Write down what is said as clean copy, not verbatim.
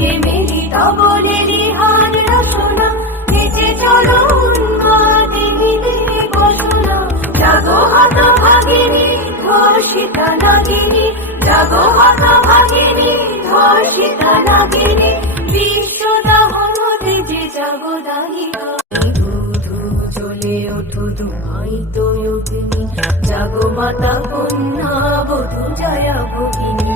দিকে মেলি তবলেরই হার রচনা, নেচে চলো উন্মাদিনীতে ঘোষণা। জাগো হতভাগিনী ধর্ষিতা নাগিনী, জাগো হতভাগিনী ধর্ষিতা নাগিনী, বিশ্বদাহতে যে জাগো দাহিকা। ধু ধু জ্বলে ওঠো তোমায় তো অগ্নি, জাগো মাতা কন্যা বধূ জয়া ভগিনী।